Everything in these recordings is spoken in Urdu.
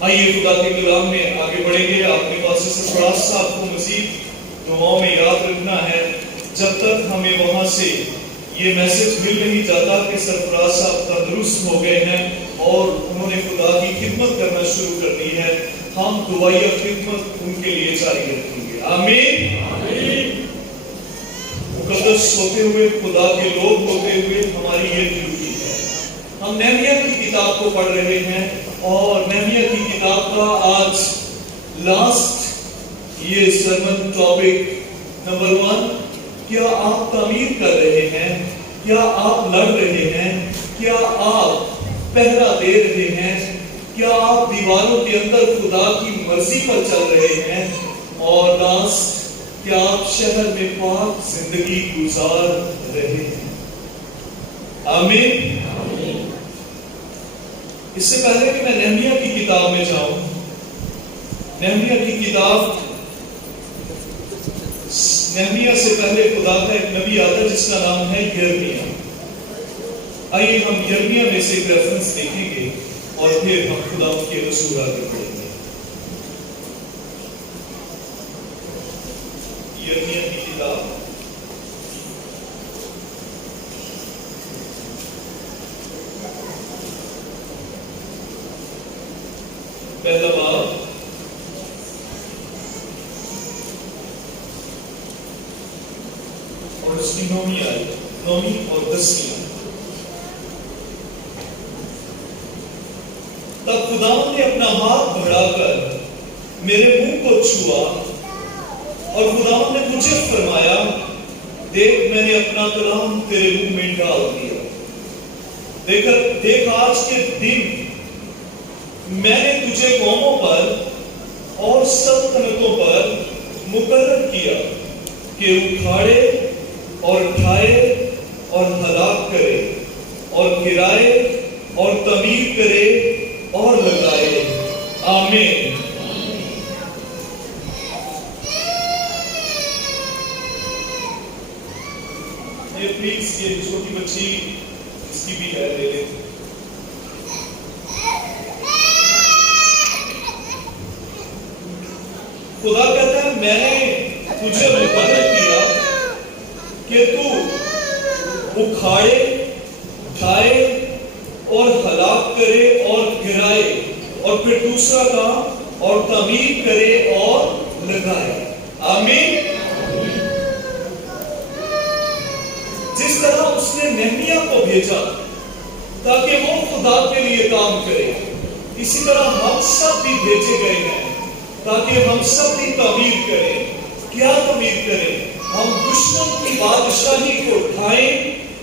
آئیے خدا کے کلام میں آگے بڑھیں گے. آپ کے پاس سرفراز صاحب کو مزید دعاؤں میں یاد رکھنا ہے. جب تک ہمیں وہاں سے یہ میسج مل نہیں جاتا کہ سرفراز صاحب تندرست ہو گئے ہیں اور انہوں نے خدا کی خدمت کرنا شروع کر دی ہے, ہم دعائیہ خدمت ان کے لیے جاری رکھیں گے. آمین. مقدس ہوتے ہوئے, خدا کے لوگ ہوتے ہوئے ہماری یہ ڈیوٹی ہے. ہم نہمیہ کی کتاب کو پڑھ رہے ہیں اور نہمیہ کی کتاب کا آج لاسٹ یہ سرمن ٹاپک نمبر 1, کیا آپ تعمیر کر رہے ہیں, کیا آپ لڑ رہے ہیں, کیا آپ پہرا دے رہے ہیں, کیا آپ دیواروں کے اندر خدا کی مرضی پر چل رہے ہیں, اور لاسٹ کیا آپ شہر میں پاک زندگی گزار رہے ہیں. آمین. اس سے پہلے کہ میں نہمیہ کی کتاب میں جاؤں, نہمیہ کی کتاب, نہمیہ سے پہلے خدا کا ایک نبی آتا ہے جس کا نام ہے یرمیہ. آئیے ہم یرمیہ میں سے ایک ریفرنس دیکھیں گے اور پھر ہم خدا کے رسول آگے بڑھیں گے. یرمیہ کی کتاب پہلا باب اور اس کی 9ویں آیت, 9ویں اور 10ویں آیت. تب خداوند نے اپنا ہاتھ بڑھا کر میرے منہ کو چھوا اور خداوند نے مجھے فرمایا, دیکھ میں نے اپنا کلام تیرے منہ میں ڈال دیا. دیکھ آج کے دن میں نے تجھے قوموں پر اور سلطنتوں پر مقرر کیا کہ اکھاڑے اور ڈھائے اور ہلاک کرے اور گرائے اور تعمیر کرے اور لگائے. آمین. یہ پلیز یہ چھوٹی بچی اس کی بھی ہے لے لیں. خدا کہتا ہے میں نے تجھے مقرر کیا کہ تو اکھاڑے, ڈھائے اور ہلاک کرے اور گرائے, اور پھر دوسرا کام اور تعمیر کرے اور لگائے. آمین. جس طرح اس نے نہمیہ کو بھیجا تاکہ وہ خدا کے لیے کام کرے, اسی طرح ہم سب بھی بھیجے گئے ہیں تاکہ ہم سب بھی تعمیر کریں. کیا تعمیر کریں؟ ہم دشمن کی بادشاہی کو ڈھائیں,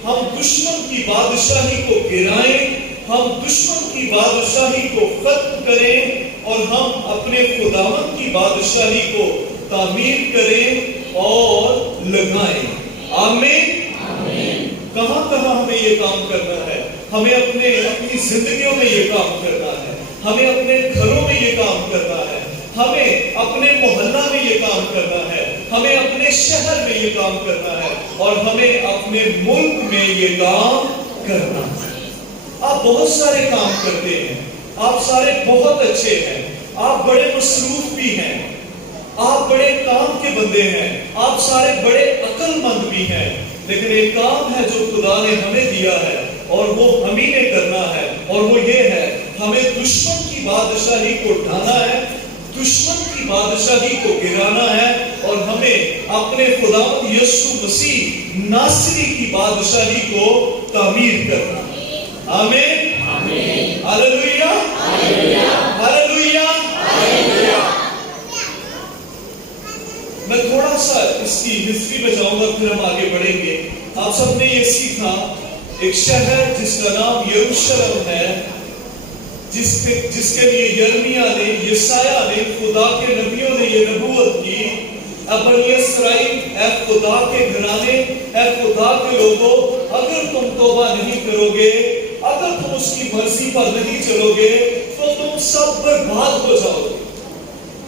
ہم دشمن کی بادشاہی کو گرائیں, ہم دشمن کی بادشاہی کو ختم کریں اور ہم اپنے خداوند کی بادشاہی کو تعمیر کریں اور لگائیں. آمین. کہاں کہاں ہمیں یہ کام کرنا ہے؟ ہمیں اپنی زندگیوں میں یہ کام کرنا ہے, ہمیں اپنے گھروں میں یہ کام کرنا ہے, ہمیں اپنے محلہ میں یہ کام کرنا ہے, ہمیں اپنے شہر میں یہ کام کرنا ہے, اور ہمیں اپنے ملک میں یہ کام کرنا ہے. آپ بہت سارے کام کرتے ہیں, آپ سارے بہت اچھے ہیں, آپ بڑے مصروف بھی ہیں, آپ بڑے کام کے بندے ہیں, آپ سارے بڑے عقل مند بھی ہیں, لیکن ایک کام ہے جو خدا نے ہمیں دیا ہے اور وہ ہمیں نے کرنا ہے, اور وہ یہ ہے ہمیں دشمن کی بادشاہی کو ڈھانا ہے, دشمن کی بادشاہی کو گرانا ہے, اور ہمیں اپنے خداوند یسوع مسیح ناصری کی بادشاہی کو تعمیر کرنا ہے. آمین. ہاللویا. ہاللویا. میں تھوڑا سا اس کی ہسٹری میں جاؤں گا, پھر ہم آگے بڑھیں گے. آپ سب نے یہ سیکھا ایک شہر جس کا نام یروشلم ہے, جس کے لیے یرمیہ نے, یسایہ نے, خدا کے نبیوں نے یہ نبوت کی, بنی اسرائیل, اے خدا کے گھرانے, اے خدا کے لوگوں, اگر تم توبہ نہیں کرو گے, اگر تم اس کی مرضی پر نہیں چلو گے, تو تم سب برباد ہو جاؤ گے.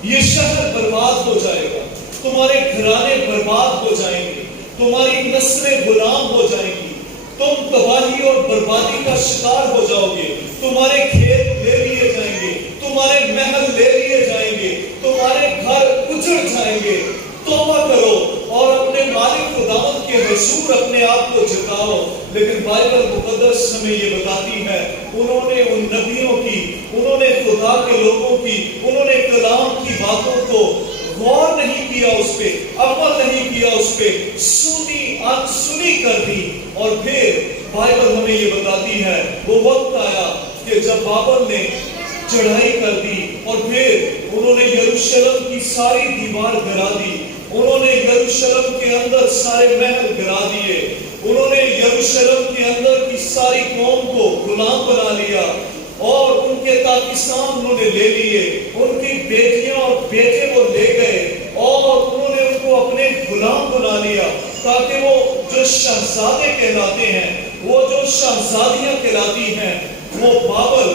یہ شہر برباد ہو جائے گا, تمہارے گھرانے برباد ہو جائیں گے, تمہاری نسلیں غلام ہو جائیں گی, تم تباہی اور بربادی کا شکار ہو جاؤ گے, تمہارے کھیت لے لیے جائیں گے, تمہارے محل لے لیے جائیں گے, تمہارے گھر اجڑ جائیں گے. توبہ کرو اور اپنے مالک خداوند کے حضور اپنے آپ کو جتاؤ. لیکن بائبل مقدس ہمیں یہ بتاتی ہے, انہوں نے ان نبیوں کی, انہوں نے خدا کے لوگوں کی, انہوں نے کلام کی باتوں کو غور نہیں کیا, اس پہ عمل نہیں کیا, اس پہ سنی انسنی کر دی. اور پھر بائبل ہمیں یہ بتاتی ہے وہ وقت آیا کہ جب بابل نے چڑھائی کر دی اور پھر انہوں نے یروشلم کی ساری دیوار گرا دی, انہوں نے یروشلم کے اندر سارے محل گرا دیے, انہوں نے یروشلم کے اندر کی ساری قوم کو غلام بنا لیا اور ان کے پاکستان انہوں نے لے لیے, ان کی بیٹیاں اور بیٹے وہ لے گئے اور انہوں نے ان کو اپنے غلام بنا لیا تاکہ وہ جو شہزادے کہلاتے ہیں, وہ جو شہزادیاں کہلاتی ہیں, وہ بابل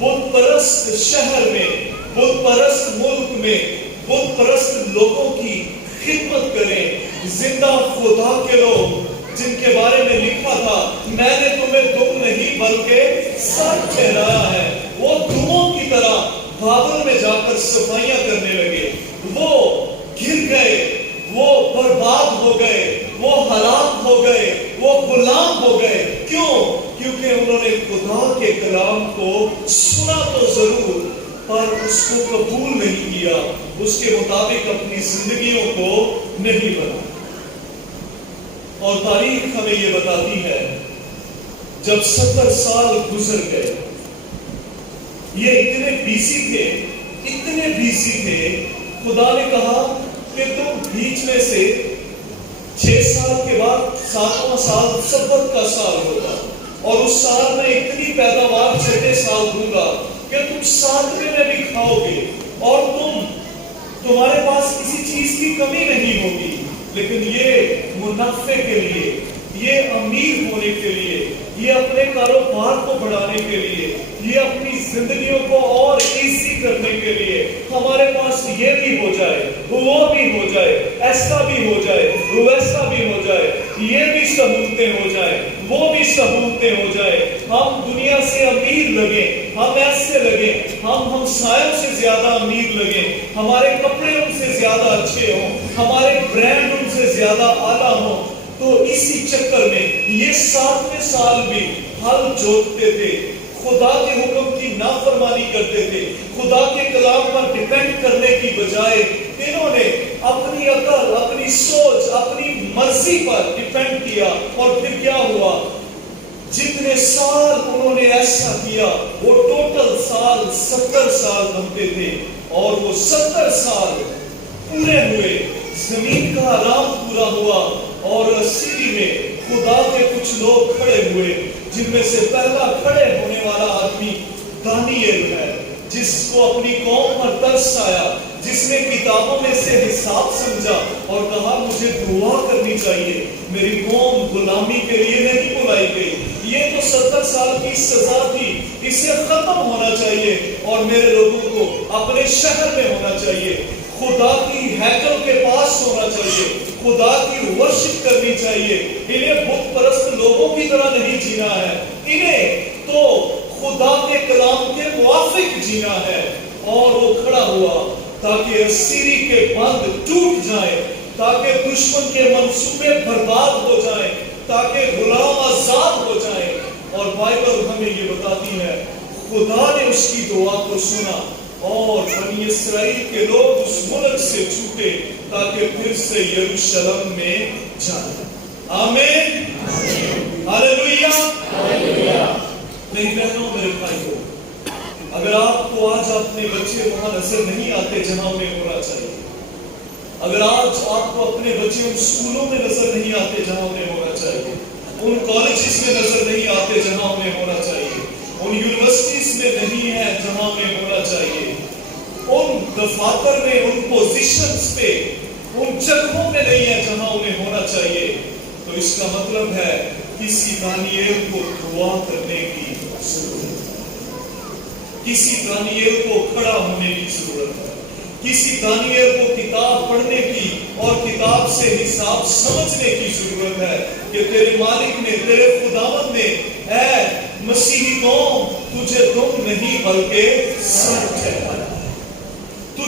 بت پرست شہر میں, بت پرست ملک میں, بت پرست لوگوں کی خدمت کریں. زندہ خدا کے لوگ جن کے بارے میں لکھا تھا میں نے تمہیں دم نہیں بلکہ سر ٹھہرایا ہے, وہ دموں کی طرح بابل میں جا کر صفائیاں کرنے لگے. وہ گر گئے, وہ برباد ہو گئے, وہ ہلاک ہو گئے, وہ غلام ہو گئے. کیوں؟ کیونکہ انہوں نے خدا کے کلام کو سنا تو ضرور پر اس کو قبول نہیں کیا, اس کے مطابق اپنی زندگیوں کو نہیں بنا. اور تاریخ ہمیں یہ بتاتی ہے جب 70 سال گزر گئے, یہ اتنے بیزی تھے, اتنے بیزی تھے, خدا نے کہا کہ تم بیچ میں سے 6 سال کے بعد 7واں سال سبت کا سال ہوگا اور اس سال میں اتنی پیداوار 6 سال دوں گا کہ تم 7ویں میں بھی کھاؤ گے اور تمہارے پاس کسی چیز کی کمی نہیں ہوگی. لیکن یہ منافع کے لیے, یہ امیر ہونے کے لیے, یہ اپنے کاروبار کو بڑھانے کے لیے, یہ اپنی زندگیوں کو اور ایزی کرنے کے لیے, ہمارے پاس یہ بھی ہو جائے, وہ بھی ہو جائے, ایسا بھی ہو جائے, ویسا بھی ہو جائے, یہ بھی سہولتیں ہو جائے, وہ بھی سہولتیں ہو جائے, ہم دنیا سے امیر لگیں, ہم ایسے لگیں, ہم ہمسایوں سے زیادہ امیر لگیں, ہمارے کپڑے ان سے زیادہ اچھے ہوں, ہمارے برانڈ ان سے زیادہ اعلیٰ ہوں. تو اسی چکر میں یہ 7ویں سال بھی ہل جوتتے تھے, خدا کے حکم کی نافرمانی کرتے تھے, خدا کے کلام پر ڈیپینڈ کرنے کی بجائے انہوں نے اپنی عقل, اپنی سوچ, اپنی مرضی پر ڈیپینڈ کیا. اور پھر کیا ہوا, جتنے سال انہوں نے ایسا کیا وہ ٹوٹل سال 70 سال بنتے تھے اور وہ 70 سال پورے ہوئے, زمین کا آرام پورا ہوا اور سٹی میں خدا کے کچھ لوگ کھڑے ہوئے, جن میں سے پہلا کھڑے ہونے والا آدمی دانیل ہے, جس کو اپنی قوم پر ترس آیا, جس نے کتابوں میں سے حساب سمجھا اور کہا مجھے دعا کرنی چاہیے, میری قوم غلامی کے لیے نہیں بلائی گئی, یہ تو 70 سال کی سزا تھی, اسے ختم ہونا چاہیے اور میرے لوگوں کو اپنے شہر میں ہونا چاہیے, خدا کی ہیکل کے پاس ہونا چاہیے, خدا کی ورشپ کرنی چاہیے. انہیں بت پرست لوگوں کی طرح نہیں جینا ہے, انہیں تو خدا کے کلام کے موافق جینا ہے. اور وہ کھڑا ہوا تاکہ اسیری کے بند ٹوٹ جائیں, تاکہ دشمن کے منصوبے برباد ہو جائیں, تاکہ غلام آزاد ہو جائیں. اور بائبل ہمیں یہ بتاتی ہے خدا نے اس کی دعا کو سنا اور بنی اسرائیل کے لوگ اس ملک سے چھوٹے تاکہ پھر سے یروشلم میں جائیں. آمین, ہاللویا. میری بہنوں, میرے بھائیوں, اگر آپ کو آج اپنے بچے وہاں نظر نہیں آتے جہاں انہیں ہونا چاہیے, اگر آج آپ کو اپنے بچے ان اسکولوں میں نظر نہیں آتے جہاں انہیں ہونا چاہیے, ان کالجز میں نظر نہیں آتے جہاں انہیں ہونا چاہیے, ان یونیورسٹیز میں نہیں ہے جہاں انہیں ہونا چاہیے, ان دفاتر میں, ان پوزیشنز پہ, ان جگہوں میں نہیں ہے جہاں انہیں ہونا چاہیے, تو اس کا مطلب ہے کسی دانیل کو دعا کرنے کی ضرورت ہے, کسی دانیل کو کھڑا ہونے کی ضرورت ہے, کسی دانیل کو کتاب پڑھنے کی اور کتاب سے حساب سمجھنے کی ضرورت ہے کہ تیرے مالک نے, تیرے خداوند نے, اے مسیحی قوم, تجھے دم نہیں بلکہ سر ٹھہرایا.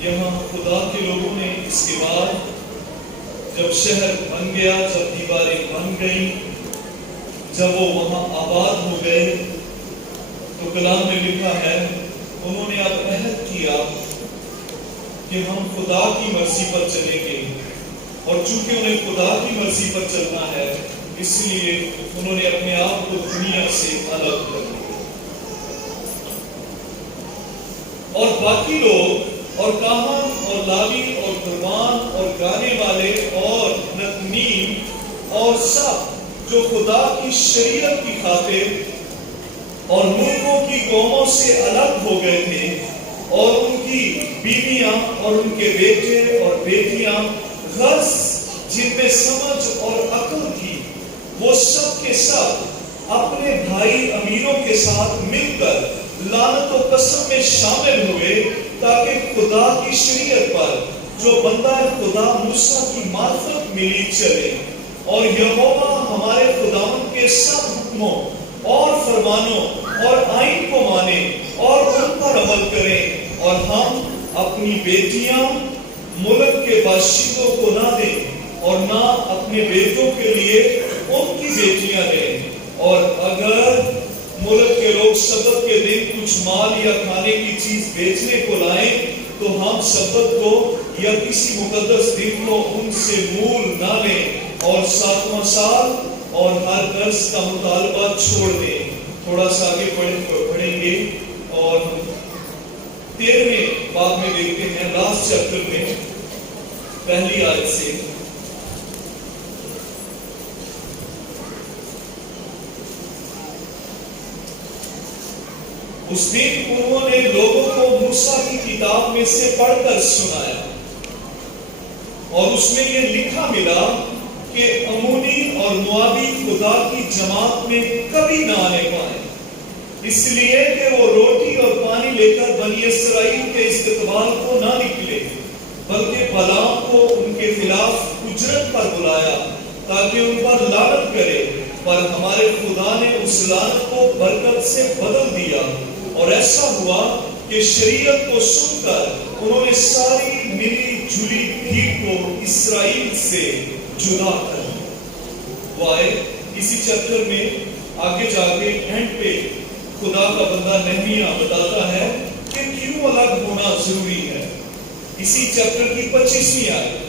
یہاں خدا کے لوگوں نے اس کے بعد جب شہر بن گیا، جب دیواریں بن گئیں، جب وہ وہاں آباد ہو گئے، تو کلام میں لکھا ہے انہوں نے اب عہد کیا کہ ہم خدا کی مرضی پر چلیں گے، اور چونکہ انہیں خدا کی مرضی پر چلنا ہے اس لیے انہوں نے اپنے آپ کو دنیا سے الگ کر دیا، اور باقی لوگ اور کاہن اور لاوی اور قربان اور گانے والے اور نتنیم اور سب جو خدا کی شریعت کی خاطر اور ملکوں کی قوموں سے الگ ہو گئے تھے، اور ان کی بیویاں اور ان کے بیٹے اور بیٹیاں غرض جن میں سمجھ اور عقل تھی، وہ سب کے سب اپنے بھائی امیروں کے ساتھ مل کر لعنت و قسم میں شامل ہوئے، تاکہ خدا کی شریعت پر جو بندہ خدا موسیٰ کی معرفت ملی چلے، اور یہوہ ہمارے خداوند کے سب حکموں اور فرمانوں اور آئین کو مانے اور ان پر عمل کریں، اور ہم اپنی بیٹیاں ملک کے باشندوں کو نہ دیں اور نہ اپنے بیٹوں کے لیے ان کی بیٹیاں لیں، اور اگر ملک کے لوگ سبت کے دن کچھ مال یا کھانے کی چیز بیچنے کو لائیں تو ہم سبت کو یا کسی مقدس دن کو ان سے مول نہ لیں، اور 7واں سال اور ہر درس کا مطالبہ چھوڑ دیں۔ تھوڑا سا آگے پڑھیں گے اور 13ویں باب میں دیکھتے ہیں، لاسٹ چیپٹر میں پہلی آیت سے، اس دن انہوں نے لوگوں کو موسیٰ کی کتاب میں سے پڑھ کر سنایا، اور اس میں یہ لکھا ملا کہ امونی اور موابی خدا کی جماعت میں کبھی نہ آنے پائیں، اس لیے کہ وہ روٹی اور پانی لے کر بنی اسرائیل کے استقبال کو نہ نکلے، بلکہ بلعام کو ان کے خلاف اجرت پر بلایا تاکہ ان پر لعنت کرے، پر ہمارے خدا نے اس لعنت کو برکت سے بدل دیا، اور ایسا ہوا کہ شریعت کو سن کر انہوں نے ساری ملی جلی بھیڑ کو اسرائیل سے جدا کر دیا۔ وہ آئے اسی چیپٹر میں آگے جا کے اینڈ پہ خدا کا بندہ نہمیہ بتاتا ہے کہ کیوں الگ ہونا ضروری ہے۔ اسی چیپٹر کی 25ویں آیت،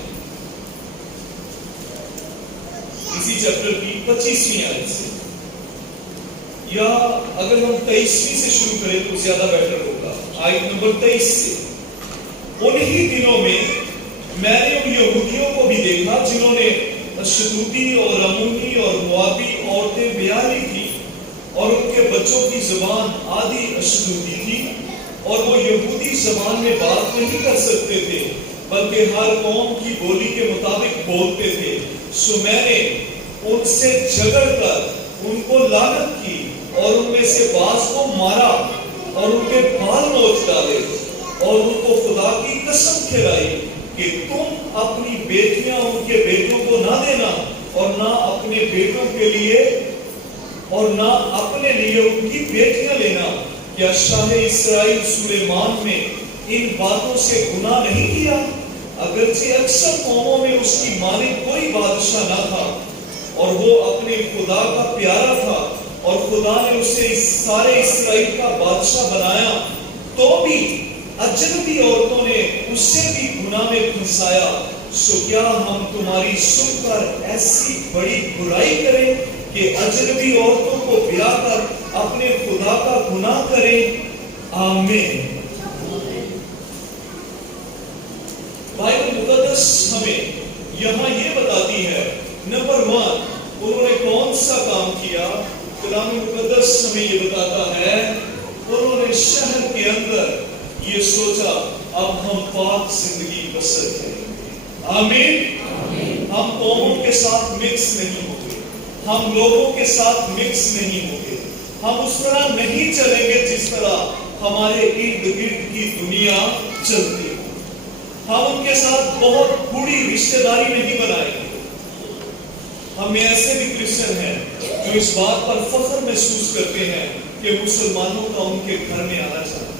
اسی چیپٹر کی 25ویں آیت سے، یا اگر ہم 23ویں سے شروع کریں تو زیادہ بہتر ہوگا، آیت نمبر 23 سے، انہی دنوں میں میں نے ان یہودیوں کو بھی دیکھا جنہوں نے اشدودی اور امونی اور موابی عورتیں بیاہ لی تھی، اور ان کے بچوں کی زبان آدھی اشدودی تھی، اور وہ یہودی زبان میں بات نہیں کر سکتے تھے بلکہ ہر قوم کی بولی کے مطابق بولتے تھے، سو میں نے ان سے جھگڑ کر ان کو لعنت کی، اور ان میں سے بعض کو مارا اور ان کے بال نوچ ڈالے، اور ان کو خدا کی قسم کھلائی کہ تم اپنی بیٹیاں ان کے بیٹوں کو نہ دینا، اور نہ اپنے بیٹوں کے لیے اور نہ اپنے لیے ان کی بیٹیاں لینا۔ کیا شاہ اسرائیل سلیمان نے ان باتوں سے گناہ نہیں کیا؟ اگرچہ اکثر قوموں میں اس کی مانند کوئی بادشاہ نہ تھا، اور وہ اپنے خدا کا پیارا تھا، اور خدا نے اسے سارے اسرائیل کا بادشاہ بنایا، تو بھی اجنبی عورتوں نے اس سے بھی گناہ میں پھنسایا، سو کیا ہم تمہاری سن کر ایسی بڑی برائی کریں کہ اجنبی عورتوں کو بیاہ کر اپنے خدا کا گناہ کریں؟ آمین۔ بائبل مقدس ہمیں یہاں یہ بتاتی ہے، نمبر 1 انہوں نے کون سا کام کیا؟ کلام مقدس ہمیں یہ بتاتا ہے انہوں نے شہر کے اندر یہ سوچا اب ہم پاک زندگی بسر کریں گے۔ آمین۔ ہم قوموں کے ساتھ مکس نہیں ہوگے، ہم لوگوں کے ساتھ مکس نہیں ہوگے، ہم اس طرح نہیں چلیں گے جس طرح ہمارے ارد گرد کی دنیا چلتی ہے، ہم ان کے ساتھ بہت بری رشتہ داری نہیں بنائیں گے۔ ہم میں ایسے بھی کرسچن ہیں جو اس بات پر فخر محسوس کرتے ہیں کہ مسلمانوں کا ان کے گھر میں آنا چاہتا ہے،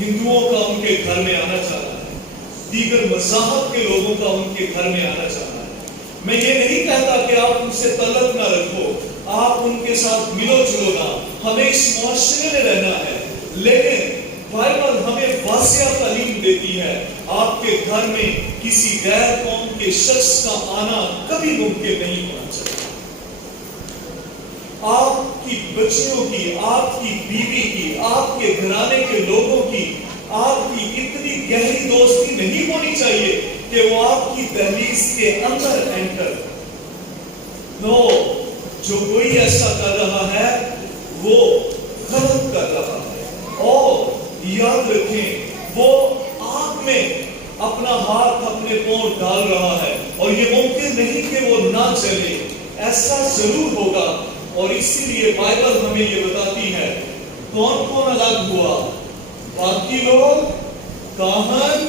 ہندوؤں کا ان کے گھر میں آنا چاہتا ہے، دیگر مذاہب کے لوگوں کا ان کے گھر میں آنا جانا ہے۔ میں یہ نہیں کہتا کہ آپ ان سے تعلق نہ رکھو، آپ ان کے ساتھ ملو جلو نہ، ہمیں اس معاشرے میں رہنا ہے، لیکن بائبل ہمیں واضح تعلیم دیتی ہے آپ کے گھر میں کسی غیر قوم کے شخص کا آنا کبھی ممکن نہیں ہونا چاہیے۔ آپ کی بچیوں کی، آپ کی بیوی کی، آپ کے گھرانے کے لوگوں کی آپ کی اتنی گہری دوستی نہیں ہونی چاہیے کہ وہ آپ کی دہلیز کے اندر انٹر نو، جو کوئی ایسا کر رہا ہے وہ غلط کر رہا ہے، اور یاد رکھیں وہ آگ میں اپنا ہاتھ اپنے پاؤں ڈال رہا ہے، اور یہ ممکن نہیں کہ وہ نہ چلے، ایسا ضرور ہوگا۔ اور اسی لیے بائبل ہمیں یہ بتاتی ہے کون کون الگ ہوا، باقی لوگ، کاہن،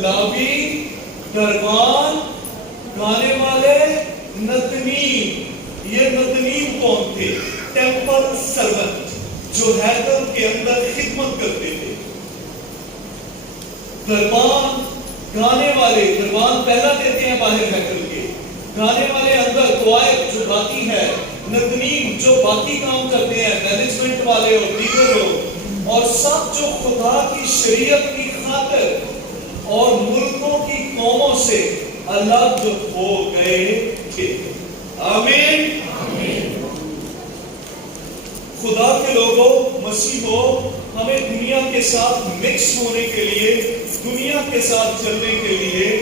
لاوی، دربان، گانے والے، نتنیم۔ یہ نتنیم کون تھے؟ ٹیمپل سرونٹ، جو ہیکل کے اندر خدمت کرتے تھے۔ دربان، گانے والے، دربان پہلا دیتے ہیں باہر ہیکل کے، گانے والے اندر کوائر جو گاتی ہے، نتنیم جو باقی کام کرتے ہیں، مینجمنٹ والے اور دیگر لوگ، اور سب جو خدا کی شریعت کی خاطر اور ملکوں کی قوموں سے الگ ہو گئے تھے۔ آمین۔ خدا کے لوگوں، مسیحوں، ہمیں دنیا کے ساتھ مکس ہونے کے لیے، دنیا کے ساتھ چلنے کے لیے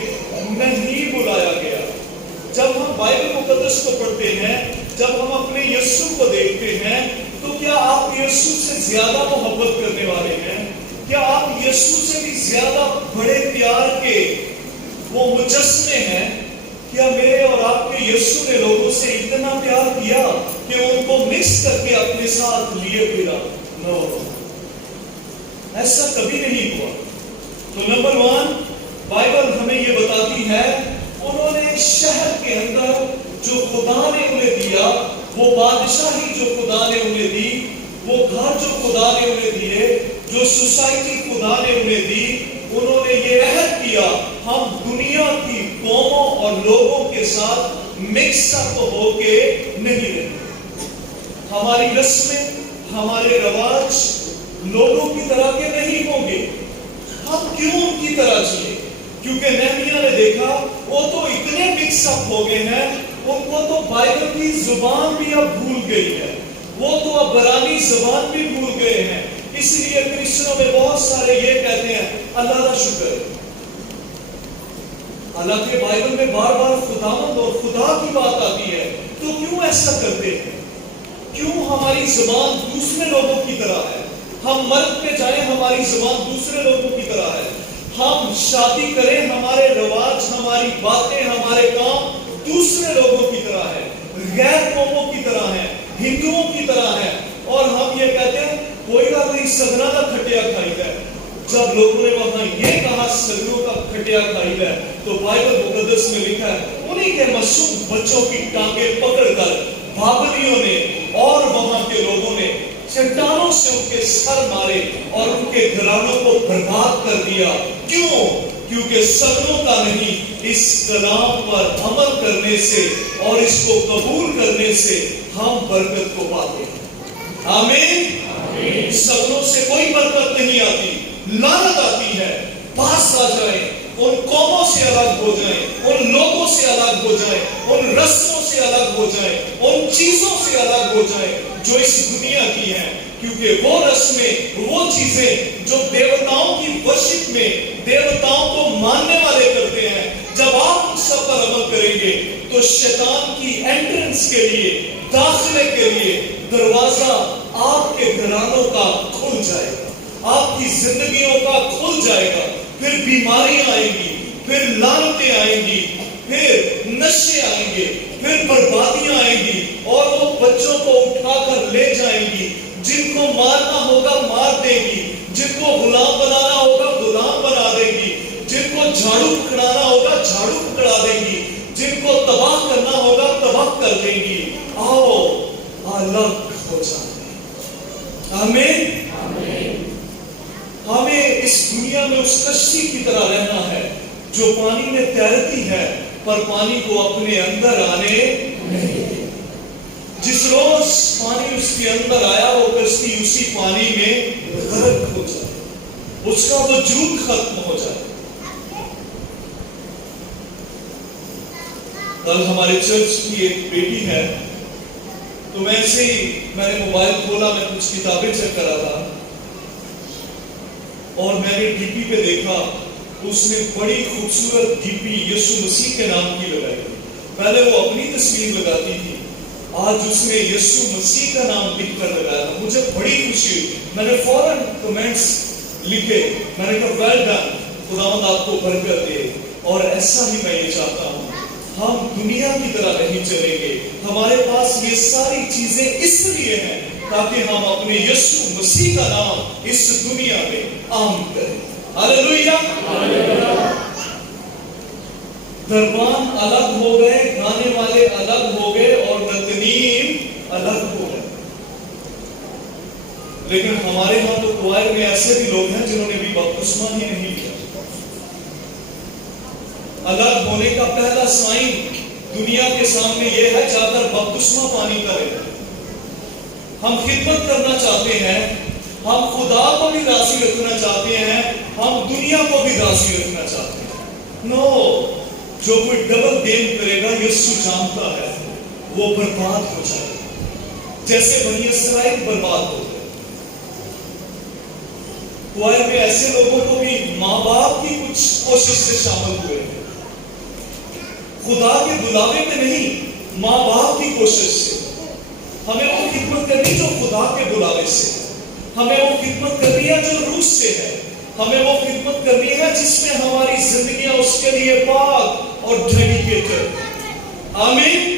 نہیں بلایا گیا۔ جب ہم بائبل مقدس کو پڑھتے ہیں، جب ہم اپنے یسوع کو دیکھتے ہیں، تو کیا آپ یسوع سے زیادہ محبت کرنے والے ہیں؟ کیا آپ یسوع سے بھی زیادہ بڑے پیار کے وہ مجسمے ہیں؟ کیا میرے اور آپ کے یسوع نے لوگوں سے اتنا پیار کیا کہ ان کو مکس کر کے اپنے ساتھ لیے پھرا؟ نو، ایسا کبھی نہیں ہوا۔ تو نمبر 1 بائبل ہمیں یہ بتاتی ہے انہوں نے شہر کے اندر جو خدا نے انہیں دیا، وہ بادشاہی جو خدا نے انہیں دی، وہ گھر جو خدا نے انہیں دیے، جو سوسائٹی خدا نے انہیں دی، انہوں نے یہ عہد کیا ہم دنیا کی قوموں اور لوگوں کے ساتھ مکس اپ ہو کے نہیں رہیں۔ ہماری رسمیں، ہمارے رواج لوگوں کی طرح کے نہیں ہوں گے۔ ہم کیوں ان کی طرح جیے؟ کیونکہ نہمیہ نے دیکھا وہ تو اتنے مکس اپ ہو گئے ہیں، ان کو تو بائبل کی زبان بھی اب بھول گئی ہے، وہ تو اب برانی زبان بھی بھول گئے ہیں۔ اس لیے کرسچنوں میں بہت سارے یہ کہتے ہیں اللہ کا شکر ہے، حالانکہ بائبل میں بار بار خداوند اور خدا کی بات آتی ہے۔ تو کیوں ایسا کرتے ہیں؟ کیوں ہماری زبان دوسرے لوگوں کی طرح ہے؟ ہم مرد پہ جائیں، ہماری زبان دوسرے لوگوں کی طرح ہے۔ ہم شادی کریں، ہمارے رواج، ہماری باتیں، ہمارے کام دوسرے لوگوں کی طرح ہے، غیر قوموں کی طرح ہے، ہندوؤں کی طرح ہے۔ اور ہم یہ کہتے ہیں کوئی بات نہیں، سگنا کا کھٹیا کھائی ہے۔ جب لوگوں نے وہاں یہ کہا سگنوں کا کھٹیا کھائی ہے، تو بائبل مقدس میں لکھا ہے انہیں کے معصوم بچوں کی ٹانگیں پکڑ کر بابلیوں نے اور وہاں کے لوگوں نے چٹانوں سے ان کے سر مارے اور ان کے گھرانوں کو برباد کر دیا۔ کیوں؟ کیونکہ سگنوں کا نہیں، اس کلام پر عمل کرنے سے اور اس کو قبول کرنے سے ہم برکت کو پاتے ہیں۔ آمین۔ سگنوں سے کوئی برکت نہیں آتی، لعنت آتی ہے۔ پاس آ جائیں، ان قوموں سے الگ ہو جائیں، ان لوگوں سے الگ ہو جائیں، ان رسموں سے الگ ہو جائیں، ان چیزوں سے الگ ہو جائیں جو اس دنیا کی ہیں، کیونکہ وہ رسمیں، وہ چیزیں جو دیوتاؤں کی ورشپ میں دیوتاؤں کو ماننے والے کرتے ہیں، جب آپ ان سب پر عمل کریں گے تو شیطان کی انٹرنس کے لیے، داخلے کے لیے دروازہ آپ کے گھرانوں کا کھل جائے گا، آپ کی زندگیوں کا کھل جائے گا۔ پھر بیماریاں آئیں گی، پھر لعنتیں آئیں گی، پھر نشے آئیں گے، پھر بربادیاں آئیں گی، اور وہ بچوں کو اٹھا کر لے جائیں گی، جن کو مارنا ہوگا مار دیں گی، جن کو غلام بنانا ہوگا غلام بنا دیں گی، جن کو جھاڑو پکڑانا ہوگا جھاڑو پکڑا دیں گی، جن کو تباہ کرنا ہوگا تباہ کر دیں گی۔ آؤ الگ ہو جائیں۔ آمین۔ ہمیں اس دنیا میں اس کشتی کی طرح رہنا ہے جو پانی میں تیرتی ہے پر پانی کو اپنے اندر آنے نہیں۔ جس روز پانی اس کے اندر آیا وہ کشتی اسی پانی میں غرق ہو جائے، اس کا وجود ختم ہو جائے۔ کل ہمارے چرچ کی ایک بیٹی ہے، تو میں نے موبائل کھولا، میں کچھ کتابیں چیک کر رہا تھا اور میں نے ڈی پی پہ دیکھا، اس نے بڑی خوبصورت ڈی پی یسوع مسیح کے نام کی لگائی۔ پہلے وہ اپنی تصویر لگاتی تھی، آج اس نے یسوع مسیح کا نام لکھ کر لگایا تھا۔ مجھے بڑی خوشی ہوئی، میں نے فوراً کمنٹس لکھے، میں نے کہا ویل ڈن، خداوند آپ کو برکت دے۔ اور ایسا ہی میں یہ چاہتا ہوں، ہم دنیا کی طرح نہیں چلیں گے۔ ہمارے پاس یہ ساری چیزیں اس لیے ہیں تاکہ ہم اپنے یسوع مسیح کا نام اس دنیا میں عام کریں۔ ہاللیلویا۔ دربان الگ ہو گئے، گانے والے الگ ہو گئے اور نتنیم الگ ہو گئے، لیکن ہمارے ہاں تو کوائر میں ایسے بھی لوگ ہیں جنہوں نے بھی بپتسمہ ہی نہیں لیا۔ الگ ہونے کا پہلا سائن دنیا کے سامنے یہ ہے، جا کر بپتسمہ پانی کرے۔ ہم خدمت کرنا چاہتے ہیں، ہم خدا کو بھی راضی رکھنا چاہتے ہیں، ہم دنیا کو بھی راضی رکھنا چاہتے ہیں۔ نو، جو کوئی ڈبل گیم کرے گا یسوع جانتا ہے وہ برباد ہو جائے گا، جیسے بنی اسرائیل برباد ہو گئے۔ کوائر میں ایسے لوگوں کو بھی ماں باپ کی کچھ کوشش سے شامل ہوئے ہیں، خدا کے بلاوے میں نہیں، ماں باپ کی کوشش سے۔ ہمیں وہ خدمت کرنی جو خدا کے بلاوے سے، ہمیں وہ خدمت کرنی ہے جو روح سے ہے، ہمیں وہ خدمت کرنی ہے جس میں ہماری زندگیاں اس کے لیے پاک اور ڈیڈیکیٹڈ۔ آمین۔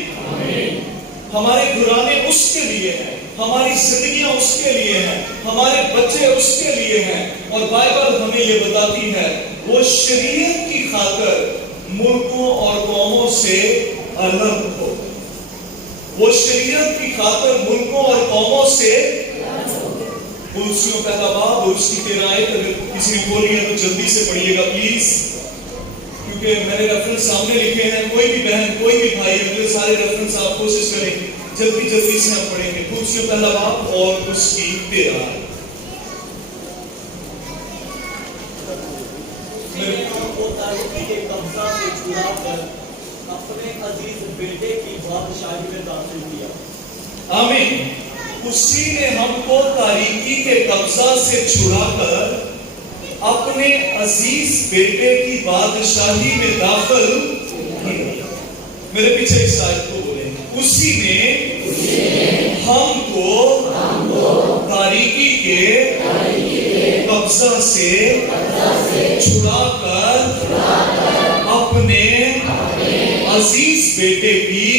ہمارے گھرانے اس کے لیے ہیں، ہماری زندگیاں اس کے لیے ہیں، ہمارے بچے اس کے لیے ہیں۔ اور بائبل ہمیں یہ بتاتی ہے وہ شریعت کی خاطر ملکوں اور قوموں سے الگ ہو، وہ شریعت کی خاطر ملکوں اور قوموں سے۔ کلوسیوں پہلا باب اور اس کی 13 آیت اگر کسی نے کھولی ہے تو جلدی سے پڑھیے گا پلیز، کیونکہ میں نے ریفرنس سامنے لکھے ہیں۔ کوئی بھی بہن، کوئی بھی بھائی، اگلے سارے ریفرنس آپ کوشش کریں جلدی سے ہم پڑھیں گے۔ کلوسیوں پہلا باب اور اس کی 13 آیت۔ کے قبضہ سے چھڑا کر اپنے عزیز بیٹے کی بادشاہی میں داخل کیا۔ آمین۔ اسی نے ہم کو تاریکی کے قبضہ سے چھڑا کر اپنے عزیز بیٹے کی بادشاہی میں داخل کیا۔ میرے پیچھے اس آیت کو بولیں، اسی نے ہم کو تاریکی کے قبضہ سے چھڑا کر اپنے عزیز بیٹے کی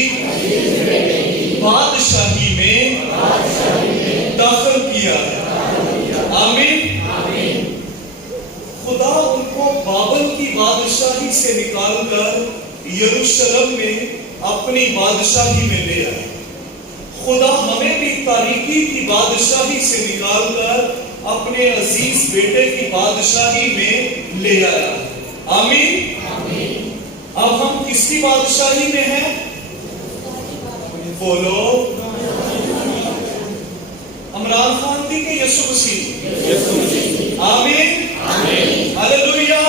بادشاہی میں داخل کیا ہے۔ آمین۔ خدا ان کو بابل کی بادشاہی سے نکال کر یروشلم میں اپنی بادشاہی میں لے آئے۔ خدا ہمیں بھی تاریکی کی بادشاہی سے نکال کر اپنے عزیز بیٹے کی بادشاہی میں لے آیا۔ آمین۔ اب ہم کس کی بادشاہی میں ہیں؟ بولو، عمران خان کی کہ یسوع مسیح؟ آمین۔ ہاللیلویا۔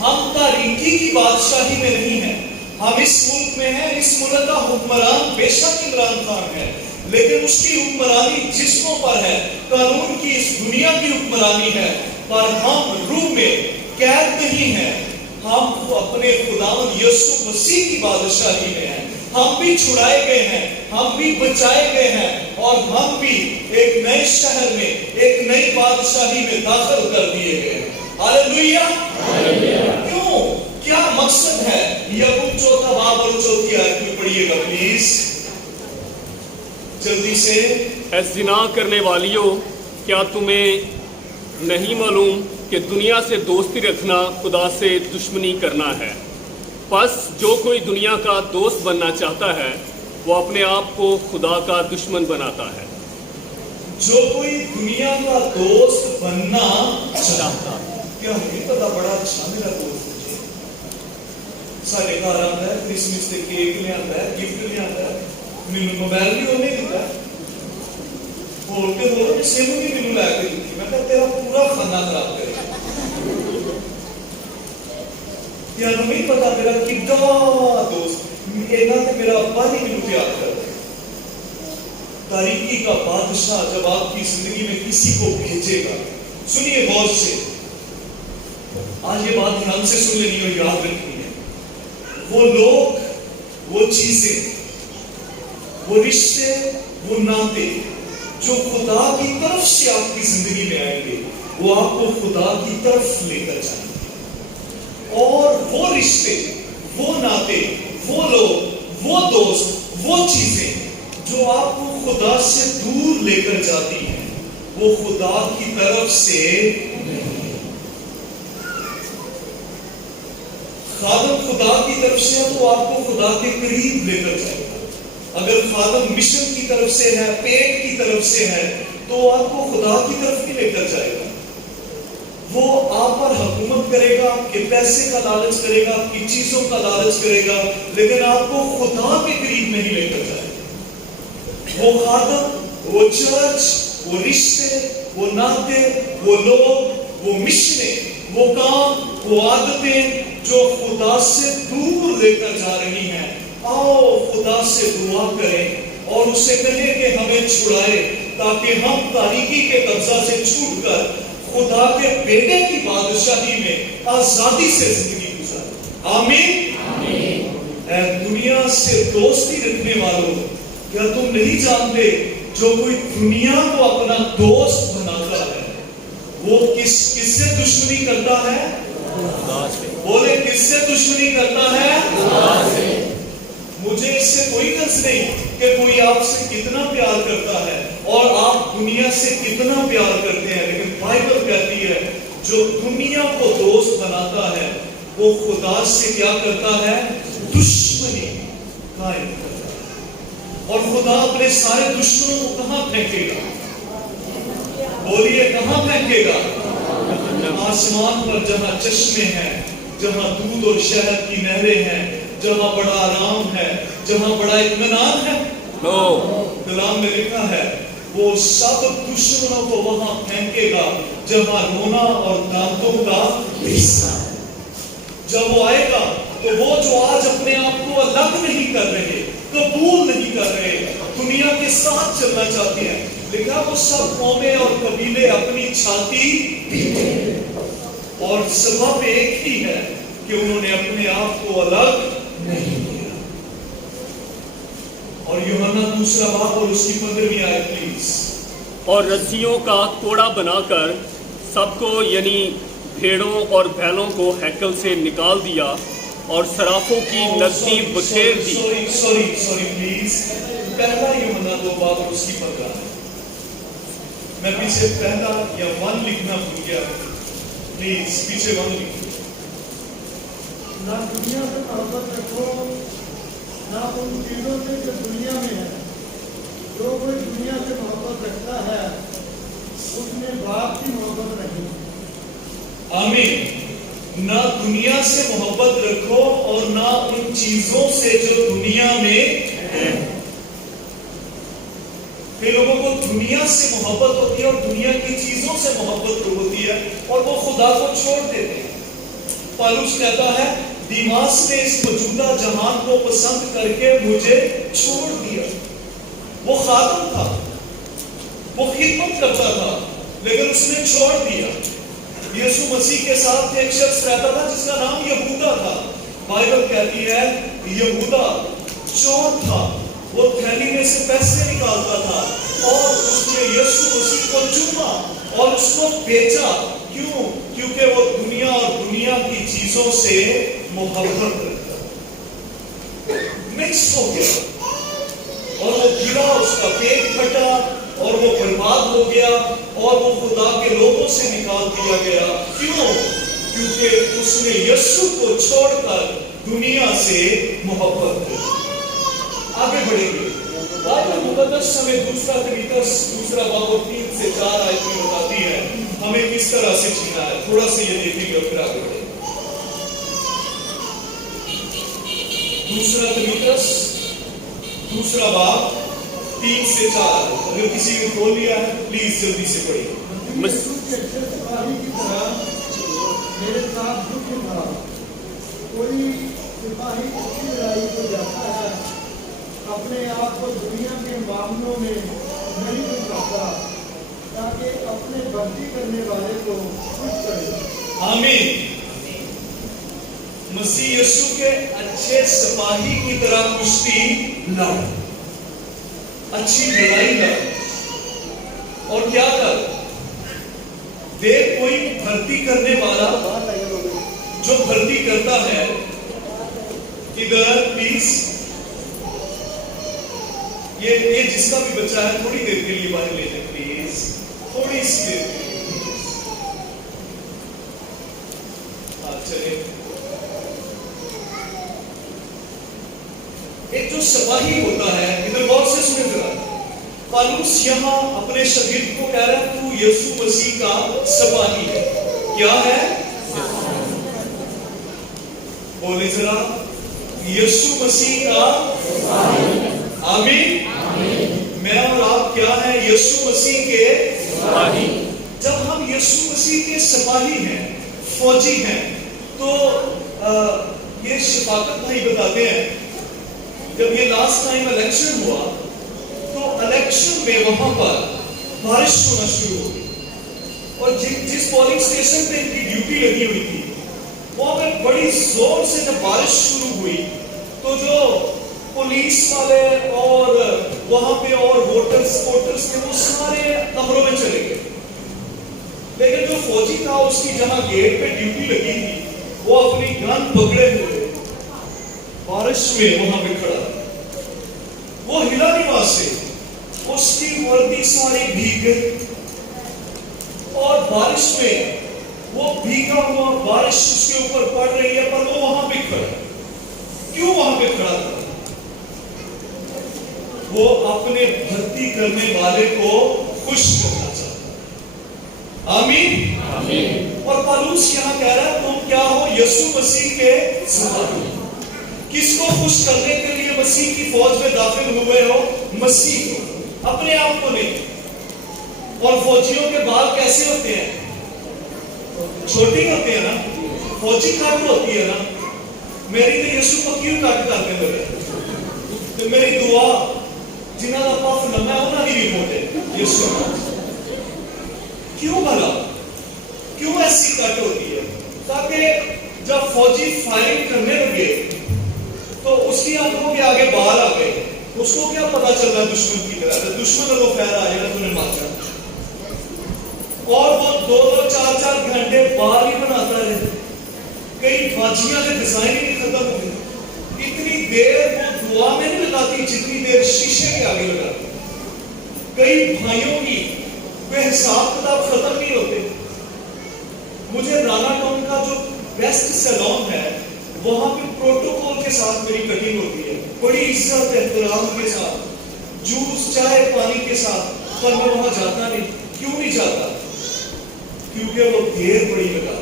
ہم تاریکی کی بادشاہی میں نہیں ہیں، ہم اس ملک میں ہیں۔ اس ملک کا حکمران بے شک عمران خان ہے، لیکن اس کی حکمرانی جسموں پر ہے، قانون کی اس دنیا کی حکمرانی ہے، پر ہم روح میں قید نہیں ہیں، ہم اپنے خداوند یسوع مسیح کی بادشاہی میں ہیں۔ ہم بھی چھڑائے گئے ہیں، ہم بھی بچائے گئے ہیں، اور ہم بھی ایک نئے شہر میں، ایک نئی بادشاہی میں داخل کر دیے گئے ہیں۔ ہاللیلویا۔ کیوں؟ کیا مقصد ہے؟ یعقوب 4 باب اور 4 آیت میں پڑھیے گا پلیز جلدی سے۔ اے زنا کرنے والیوں، کیا تمہیں نہیں معلوم کہ دنیا سے دوستی رکھنا خدا سے دشمنی کرنا ہے؟ پس جو کوئی دنیا کا دوست بننا چاہتا ہے وہ اپنے آپ کو خدا کا دشمن بناتا ہے۔ جو کوئی دنیا کا دوست بننا چاہتا ہے، کیا نہیں پتا بڑا اچھا میرا دوست مجھے سارے گھر آتا ہے کرسمس سے کیک لے آتا ہے گفٹ لے آتا ہے مینو موبائل بھی ہونے دیتا ہے بولتے بولو سم بھی مینو لے کے دیتی میں کہا تیرا پورا کھانا خراب کرے یا نہیں پتا میرا کتنا دوست اینا تے میرا ابا ہی مینو پیار کرتا ہے تاریکی کا بادشاہ جب آپ کی زندگی میں کسی کو بھیجے گا سنیے غور سے آج یہ بات دھیان سے سن لینی اور یاد رکھنی ہے وہ لوگ وہ چیزیں وہ رشتے وہ ناطے جو خدا کی طرف سے آپ کی زندگی میں آئیں گے وہ آپ کو خدا کی طرف لے کر جائیں گے اور وہ رشتے وہ ناطے وہ لوگ وہ دوست وہ چیزیں جو آپ کو خدا سے دور لے کر جاتی ہیں وہ خدا کی طرف سے خادم خدا کی طرف سے ہے تو آپ کو خدا کے قریب لے کر جائے گا اگر خادم مشن کی طرف سے ہے پیٹ کی طرف سے ہے تو آپ کو خدا کی طرف بھی لے کر جائے گا وہ آپ پر حکومت کرے گا آپ کے پیسے کا لالچ کرے گا آپ کی چیزوں کا لالچ کرے گا لیکن آپ کو خدا کے قریب نہیں لے کر جائے گا وہ خادم وہ چرچ وہ رشتے وہ ناطے وہ لوگ وہ مشنیں وہ کام وہ عادتیں جو خدا سے دور لے کر جا رہی ہیں آؤ خدا سے دعا کریں اور اسے کہیں کہ ہمیں چھڑائے تاکہ ہم تاریکی کے قبضہ سے چھوٹ کر خدا کے بیٹے کی بادشاہی میں آزادی سے زندگی گزاریں آمین اے دنیا سے دوستی رکھنے والوں کیا تم نہیں جانتے جو کوئی دنیا کو اپنا دوست بناتا ہے وہ کس سے دشمنی کرتا ہے بولے کس سے دشمنی کرتا ہے مجھے اس سے کوئی قصد نہیں کہ کوئی آپ سے کتنا پیار کرتا ہے اور آپ دنیا سے کتنا پیار کرتے ہیں لیکن بائبل کہتی ہے جو دنیا کو دوست بناتا ہے وہ خدا سے کیا کرتا ہے دشمنی قائم کرتا ہے اور خدا اپنے سارے دشمنوں کو کہاں پھینکے گا بولیے کہاں پھینکے گا آسمان پر جہاں چشمے ہیں جہاں دودھ اور شہد کی نہریں ہیں جہاں بڑا آرام ہے جہاں بڑا اطمینان ہے کلام میں لکھا ہے وہ سب دشمنوں کو وہاں پھینکے گا جہاں رونا اور دانتوں کا حصہ ہے جب وہ آئے گا تو وہ جو آج اپنے آپ کو الگ نہیں کر رہے قبول نہیں کر رہے دنیا کے ساتھ چلنا چاہتے ہیں لکھا وہ سب قومیں اور قبیلے اپنی چھاتی پیٹیں اور سبب ایک ہی ہے کہ انہوں نے اپنے آپ کو الگ نہیں کیا اور یوحنا 2 باب اور اس کی 15ویں آیت پلیز اور رسیوں کا کوڑا بنا کر سب کو یعنی بھیڑوں اور بیلوں کو ہیکل سے نکال دیا اور سرافوں کی نقدی بکھیر دی سوری پلیز پہلا یوحنا 2 باب اور اس کی 15 میں پیچھے پہلا یا 1 لکھنا بھول گیا پلیز پیچھے 1 لکھنا نہ دنیا سے محبت رکھو نہ ان چیزوں سے جو دنیا میں ہے جو کوئی دنیا سے محبت رکھتا ہے اس نے باپ کی محبت رکھی آمین نہ دنیا سے محبت رکھو اور نہ ان چیزوں سے جو دنیا میں ہے کہ لوگوں کو دنیا سے محبت ہوتی ہے اور دنیا کی چیزوں سے محبت ہوتی ہے اور وہ خدا کو چھوڑ دیتے ہیں پالوس کہتا ہے دیماس نے اس موجودہ جہان کو پسند کر کے مجھے چھوڑ دیا وہ خادم تھا وہ خدمت کرتا تھا لیکن اس نے چھوڑ دیا یسوع مسیح کے ساتھ ایک شخص رہتا تھا جس کا نام یہودا تھا بائبل کہتی ہے یہودا چور تھا وہ تھیلی میں سے پیسے نکالتا تھا اور اس نے یسوع مسیح کو چوما اور اس کو بیچا کیوں کیونکہ وہ دنیا اور دنیا کی چیزوں سے محبت رکھتا مکس ہو گیا اور وہ گرا اس کا پیٹ پھٹا اور وہ برباد ہو گیا اور وہ خدا کے لوگوں سے نکال دیا گیا کیوں کیونکہ اس نے یسوع کو چھوڑ کر دنیا سے محبت کی آگے بڑھیں گے بائبل مقدس ہمیں دوسرا طریقہ دوسرا باب 3 سے 4 آیت میں بتاتی ہے ہمیں کس طرح سے جینا ہے، تھوڑا سا یہ دیکھیں گے اور پھر آگے بڑھیں گے۔ دوسرا تیموتھیوس دوسرا باب 3 سے 4، اگر کسی نے کھول لیا ہے پلیز جلدی سے پڑھیے۔ یسوع کے اچھے سپاہی کی طرح میرے ساتھ دکھ تھا۔ کوئی سپاہی اچھی لڑائی کو جاتا ہے، اپنے آپ کو دنیا کے معاملوں میں نہیں بتاتا تاکہ اپنے بھرتی کرنے والے کو خوش کرے۔ آمین۔ مسیح یسوع کے اچھے سپاہی کی طرح کشتی لڑ، اچھی لڑائی لڑ، اور کیا کر؟ دیکھ کوئی بھرتی کرنے والا جو بھرتی کرتا ہے، ادھر پلیز، یہ جس کا بھی بچہ ہے تھوڑی دیر کے لیے باہر لے جائیں پلیز، تھوڑی سی دیر کے لیے۔ چلے، ایک جو سپاہی ہوتا ہے، ادھر غور سے سنیں ذرا، پالوس یہاں اپنے شاگرد کو کہہ رہا ہے تو یسوع مسیح کا سپاہی ہے۔ کیا ہے؟ بولے ذرا، یسوع مسیح کا آمین۔ میں اور آپ کیا ہیں؟ یسوع مسیح کے سپاہی۔ جب ہم یسوع مسیح کے سپاہی ہیں، فوجی ہیں، تو یہ شفاقت بھائی بتاتے ہیں، جب یہ لاسٹ ٹائم الیکشن ہوا تو الیکشن میں وہاں پر بارش ہونا شروع ہو گئی، اور جس پولنگ اسٹیشن پہ ان کی ڈیوٹی لگی ہوئی تھی وہاں پہ بڑی زور سے جب بارش شروع ہوئی تو جو پولیس والے اور وہاں پہ اور ووٹرز تھے وہ سارے کمروں میں چلے گئے، لیکن جو فوجی تھا اس کی جہاں گیٹ پہ ڈیوٹی لگی تھی وہ اپنی گن پکڑے ہوئے بارش میں وہاں پہ کھڑا، وہ ہلا نہیں وہاں سے، اس کی وردی ساری بھیگ گئی، اور بارش میں وہ بھیگا ہوا بارش اس کے اوپر پڑ رہی ہے، پر وہ وہاں پہ کھڑا۔ کیوں وہاں پہ کھڑا تھا؟ وہ اپنے بھرتی کرنے والے کو خوش کرنا چاہتا۔ آمین۔ اور پالوس یہاں کہہ رہا ہے تم کیا ہو؟ یسوع مسیح کے سپاہی۔ کس کو خوش کرنے کے لیے مسیح کی فوج میں داخل ہوئے ہو؟ مسیح کو، اپنے آپ کو نہیں۔ اور فوجیوں کے بال کیسے ہوتے ہیں؟ چھوٹی ہوتے ہیں نا، فوجی کٹ ہوتی ہے نا۔ میری تو یسوع کو کیوں کٹ کرتے ہوئے؟ تو میری دعا جنہاں کا پف لمبا ہے انہاں دی بھی موٹے یسوع۔ کیوں بھلا؟ کیوں ایسی کٹ ہوتی ہے؟ تاکہ جب فوجی فائرنگ کرنے لگے تو اس کی آنکھوں کے آگے بال آ گئے، اس کو کیا پتا چل رہا ہے دشمن کی طرح سے؟ دشمن کو خیر آ جائے گا تمہیں مار جائے، اور وہ 2-2 4-4 گھنٹے بال ہی بناتا ہے۔ کئی فاجیاں کے ڈیزائن ہی ختم ہو گئی، اتنی دیر وہ دعا میں نہیں لگاتی جتنی دیر شیشے کے آگے لگاتی۔ کئی بھائیوں کی بے حساب کتاب ختم نہیں ہوتے۔ مجھے رانا ٹاؤن کا جو بیسٹ سیلون ہے وہاں پہ پروٹوکول کے ساتھ میری کٹنگ ہوتی ہے، بڑی عزت احترام کے ساتھ، جوس چائے پانی کے ساتھ، پر میں وہاں جاتا نہیں۔ کیوں نہیں جاتا؟ کیونکہ وہ دیر بڑی لگا،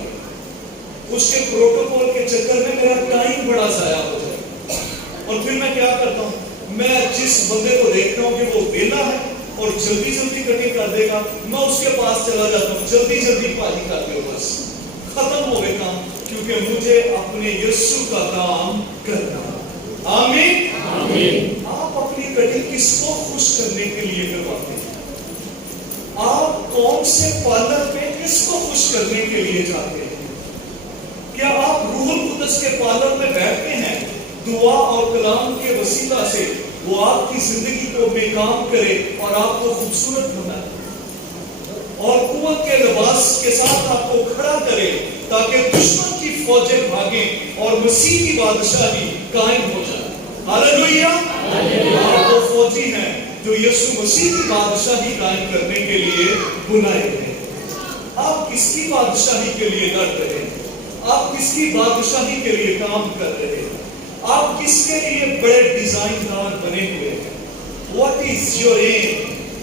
اس کے پروٹوکول کے چکر میں میرا ٹائم بڑا ضائع ہو جائے، اور پھر میں کیا کرتا ہوں، میں جس بندے کو دیکھتا ہوں کہ وہ ویلا ہے اور جلدی جلدی کٹنگ کر دے گا، میں اس کے پاس چلا جاتا ہوں، جلدی جلدی پانی کر دے، بس ختم ہو گئے کام، کیونکہ مجھے اپنے یسوع کا کام کرنا۔ آمین۔ آپ اپنی کٹنگ کس کو خوش کرنے کے لیے کرواتے ہیں؟ آپ کون سے پارلر پہ کس کو خوش کرنے کے لیے جاتے ہیں؟ کیا آپ روح القدس کے پارلر میں بیٹھتے ہیں دعا اور کلام کے وسیلہ سے وہ آپ کی زندگی کو بے کام کرے اور آپ کو خوبصورت بنائے اور قوت کے لباس کے ساتھ آپ کو کھڑا کرے تاکہ دشمن کی فوجیں بھاگیں اور مسیح کی بادشاہی قائم ہو جائے؟ ہاللیلویہ۔ آپ وہ فوجی ہیں جو یسوع مسیح کی بادشاہی قائم کرنے کے لیے بنائے گئے۔ آپ کس کی بادشاہی کے لیے لڑ رہے ہیں؟ آپ کس کی بادشاہی کے لیے کام کر رہے ہیں؟ آپ کس کے لیے بڑے ڈیزائن دار بنے ہوئے ہیں؟ What is your aim?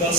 10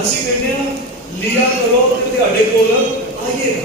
ਅਸੀਂ ਕਹਿੰਦੇ ਆ ਲਿਆ ਕਰੋ ਤੇ ਤੁਹਾਡੇ ਕੋਲ ਆਏਗਾ।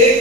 1